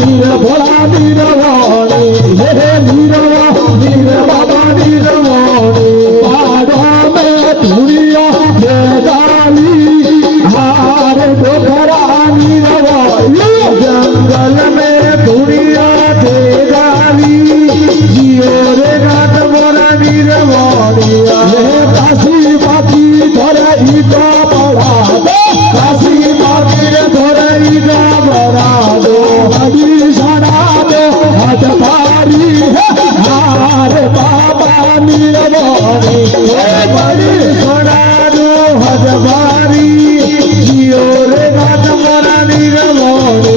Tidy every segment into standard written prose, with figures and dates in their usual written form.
नीर भोला नीरवाणी हे नीर बाबा नीरवाणी पहाड़ों में धुरिया दे डाली हार डोकरा नीरवाणी जंगल में धुरिया दे डाली जियो रे नाथ मोरा नीरवाणी काशी बाकी धरे ईटा बढ़ा दो काशी बाकी धरे ईटा बढ़ा दो हरी सड़ा दो हज भारी हार बाबा नीरवाणी हरी सड़ा दो हज भारी जियो रे नाथ मोरा नीरवाणी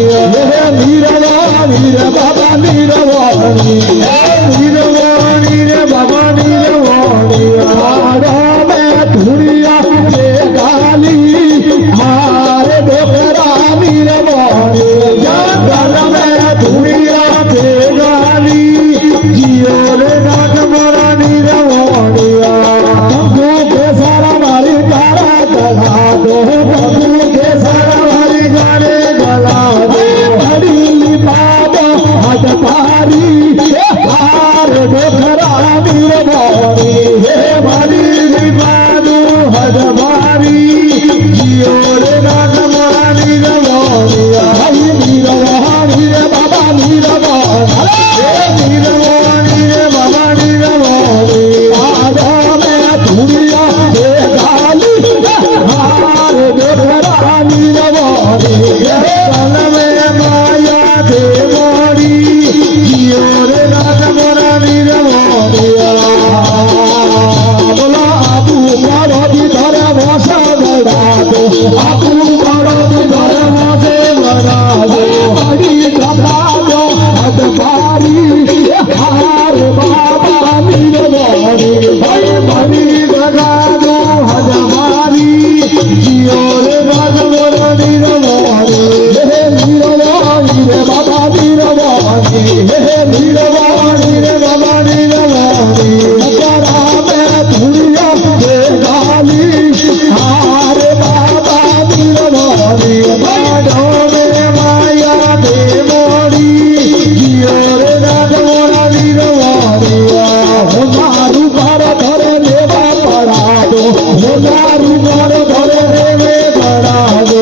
नीरवाणी रे बाबा नीरवाणी नीरवाणी रे बाबा नीरवाणी पहाड़ों में धुरिया दे डाली हार डोकरा नीरवाणी जंगल में धुरिया दे डाली जियो रे नाथ मोरा नीरवाणी गंगू के सारा मारी तारा गला दो गंगू के सारा मारी गाने गला दो हरी बाबा हज पारी हार डोकरा नीरवाणी हे हरी बाबू हज पारी जियो रे नाथ मोरा नीरवाणी हरी नीरवाणी रे बाबा नीरवाणी नीरवाणी रे बाबा नीरवाणी पहाड़ों में धुरिया दे डाली हार डोकरा नीरवाणी जंगल में माया दे मोरी जियो रे नाथ मोरा नीरवाणी बोला आपू मारो दी धरे भाषा बढ़ा दो आपू मारो दी धरे भाषे बढ़ा दो बड़ी घबरा दो हद पारी हार बाबा नीरवाणी भाई बड़ी घबरा दो हद पारी जियो रे नाथ मोरा नीरवाणी हे नीरवाणी रे बाबा नीरवाणी हे नीरवाणी रे बाबा नीरवाणी करा में धुरिया दे डाली हार बाबा नीरवाणी पहाड़ों में माया दे मोरी जियो रे नाथ मोरा नीरवाणी मारू घर धरे लेवा पड़ा दो मारू घर धरे लेवे पड़ा दो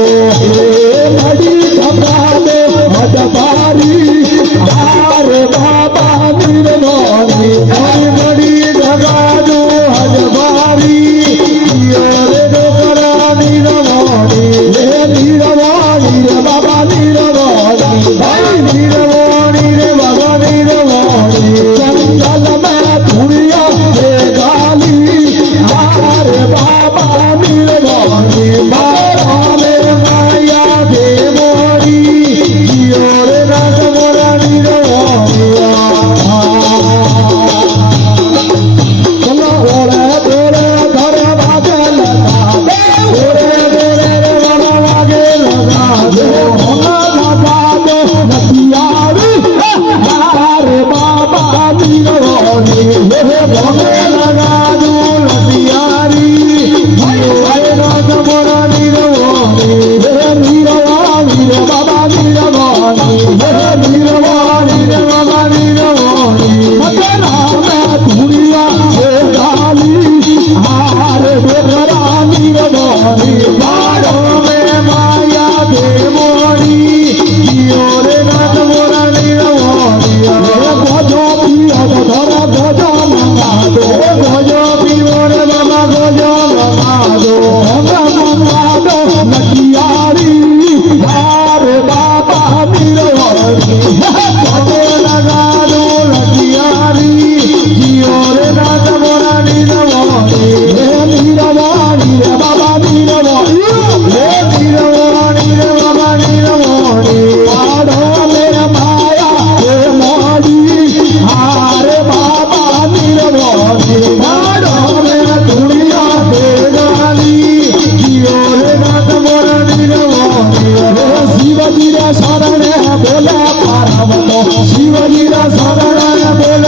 बड़ी घबरा दो हज पारी हार बाबा नीरवाणी बड़ी घबरा दो हज पारी जियो रे डोकरा नीरवाणी नीरवाणी रे बाबा नीरवाणी भाई नीरवाणी रे बाबा नीरवाणी जंगल में धुरिया दे डाली हार बाबा नीरवाणी पहाड़ों में माया दे मोरी जियो रे नाथ मोरा नीरवाणी ओरे ओरे घर बाजे लगा दो ओरे ओरे रे बाजे लगा दो लगा दो नदियारी हार बाबा नीरवाणी हे भोगे लगा दो नदियारी जियो रे नाथ मोरा नीरवाणी हे नीरवाणी रे बाबा नीरवाणी हे नीरवाणी रे बाबा नीरवाणी मगरा में धुरिया दे डाली हार डोकरा नीरवाणी पहाड़ों में माया दे मोरी जियो रे नाथ मोरा नीरवाणी गजो पिया धरा गजो मंगा दो गजो पियो रे बाबा गजो मंगा दो मंगा दो नदियारी हार बाबा नीरवाणी गजो लगा दो नदियारी जियो रे नाथ मोरा नीरवाणी नीरवाणी रे बाबा नीरवाणी नीरवाणी रे बाबा नीरवाणी पहाड़ों में माया दे मोरी हार बाबा नीरवाणी पहाड़ों में धुरिया दे डाली जियो रे नाथ मोरा नीरवाणी शिवजी रे शरण बोले पार्वत शिवजी रे शरण बोले